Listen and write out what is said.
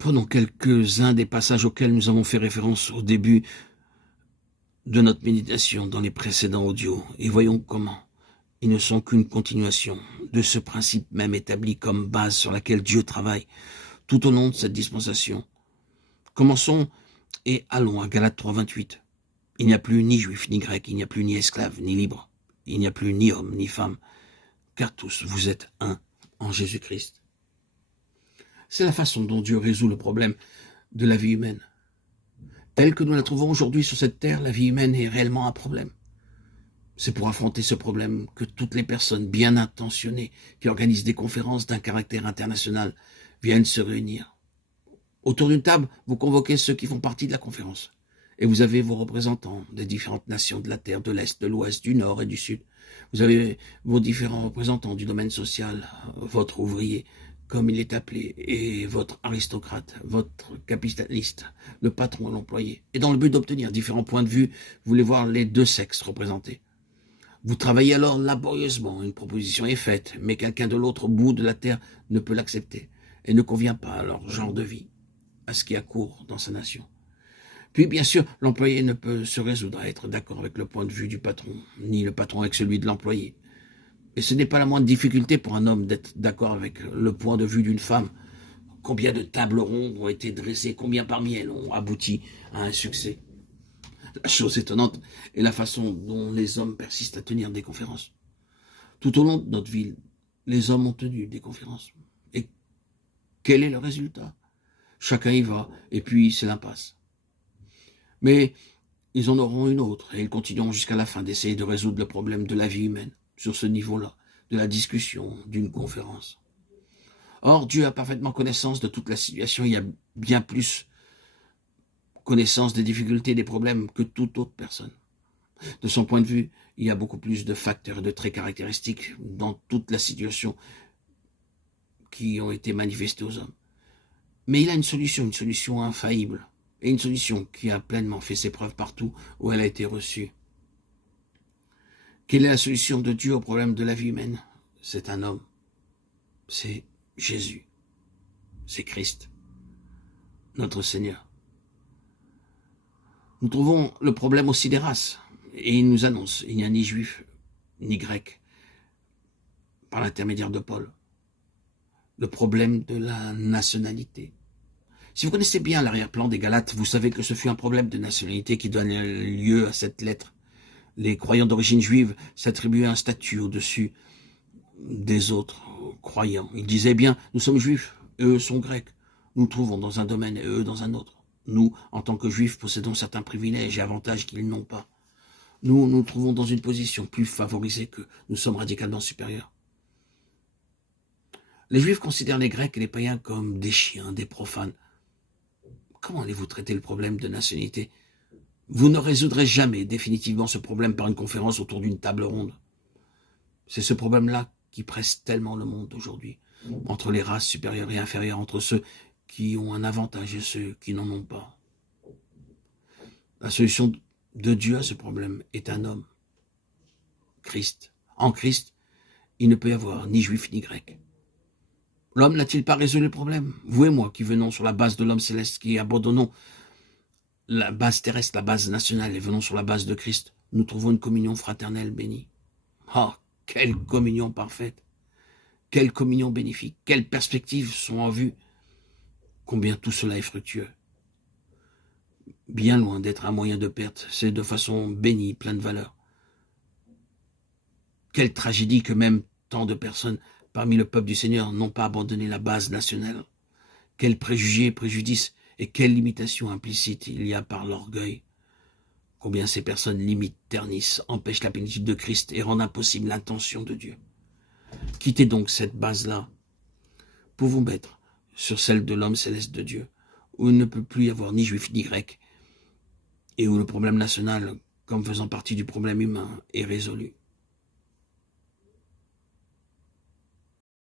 Prenons quelques-uns des passages auxquels nous avons fait référence au début de notre méditation dans les précédents audios et voyons comment ils ne sont qu'une continuation de ce principe même établi comme base sur laquelle Dieu travaille tout au long de cette dispensation. Commençons et allons à Galates 3, 28. Il n'y a plus ni juif ni grec, il n'y a plus ni esclave ni libre, il n'y a plus ni homme ni femme, car tous vous êtes un en Jésus-Christ. C'est la façon dont Dieu résout le problème de la vie humaine. Telle que nous la trouvons aujourd'hui sur cette terre, la vie humaine est réellement un problème. C'est pour affronter ce problème que toutes les personnes bien intentionnées qui organisent des conférences d'un caractère international viennent se réunir. Autour d'une table, vous convoquez ceux qui font partie de la conférence. Et vous avez vos représentants des différentes nations de la Terre, de l'Est, de l'Ouest, du Nord et du Sud. Vous avez vos différents représentants du domaine social, votre ouvrier, comme il est appelé, et votre aristocrate, votre capitaliste, le patron et l'employé. Et dans le but d'obtenir différents points de vue, vous voulez voir les deux sexes représentés. Vous travaillez alors laborieusement, une proposition est faite, mais quelqu'un de l'autre bout de la terre ne peut l'accepter et ne convient pas à leur genre de vie, à ce qui a cours dans sa nation. Puis, bien sûr, l'employé ne peut se résoudre à être d'accord avec le point de vue du patron, ni le patron avec celui de l'employé. Et ce n'est pas la moindre difficulté pour un homme d'être d'accord avec le point de vue d'une femme. Combien de tables rondes ont été dressées, combien parmi elles ont abouti à un succès. La chose étonnante est la façon dont les hommes persistent à tenir des conférences. Tout au long de notre vie, les hommes ont tenu des conférences. Et quel est le résultat? Chacun y va, et puis c'est l'impasse. Mais ils en auront une autre, et ils continueront jusqu'à la fin d'essayer de résoudre le problème de la vie humaine, sur ce niveau-là, de la discussion, d'une conférence. Or, Dieu a parfaitement connaissance de toute la situation, il y a bien plus connaissance des difficultés et des problèmes que toute autre personne. De son point de vue, il y a beaucoup plus de facteurs et de traits caractéristiques dans toute la situation qui ont été manifestés aux hommes. Mais il a une solution infaillible, et une solution qui a pleinement fait ses preuves partout où elle a été reçue. Quelle est la solution de Dieu au problème de la vie humaine? C'est un homme. C'est Jésus. C'est Christ, notre Seigneur. Nous trouvons le problème aussi des races, et il nous annonce, il n'y a ni juif, ni grec, par l'intermédiaire de Paul. Le problème de la nationalité. Si vous connaissez bien l'arrière-plan des Galates, vous savez que ce fut un problème de nationalité qui donne lieu à cette lettre. Les croyants d'origine juive s'attribuaient un statut au-dessus des autres croyants. Ils disaient bien, nous sommes juifs, eux sont grecs. Nous trouvons dans un domaine et eux dans un autre. Nous, en tant que juifs, possédons certains privilèges et avantages qu'ils n'ont pas. Nous nous trouvons dans une position plus favorisée qu'eux. Nous sommes radicalement supérieurs. Les juifs considèrent les grecs et les païens comme des chiens, des profanes. Comment allez-vous traiter le problème de nationalité? Vous ne résoudrez jamais définitivement ce problème par une conférence autour d'une table ronde. C'est ce problème-là qui presse tellement le monde aujourd'hui, entre les races supérieures et inférieures, entre ceux qui ont un avantage et ceux qui n'en ont pas. La solution de Dieu à ce problème est un homme, Christ. En Christ, il ne peut y avoir ni juif ni grec. L'homme n'a-t-il pas résolu le problème? Vous et moi qui venons sur la base de l'homme céleste, qui abandonnons la base terrestre, la base nationale, et venons sur la base de Christ, nous trouvons une communion fraternelle bénie. Oh, quelle communion parfaite! Quelle communion bénéfique! Quelles perspectives sont en vue! Combien tout cela est fructueux! Bien loin d'être un moyen de perte, c'est de façon bénie, pleine de valeur. Quelle tragédie que même tant de personnes parmi le peuple du Seigneur n'ont pas abandonné la base nationale. Quel préjugé, préjudice et quelle limitation implicite il y a par l'orgueil. Combien ces personnes limitent, ternissent, empêchent la plénitude de Christ et rendent impossible l'intention de Dieu. Quittez donc cette base-là pour vous mettre sur celle de l'homme céleste de Dieu, où il ne peut plus y avoir ni juif ni grec, et où le problème national, comme faisant partie du problème humain, est résolu.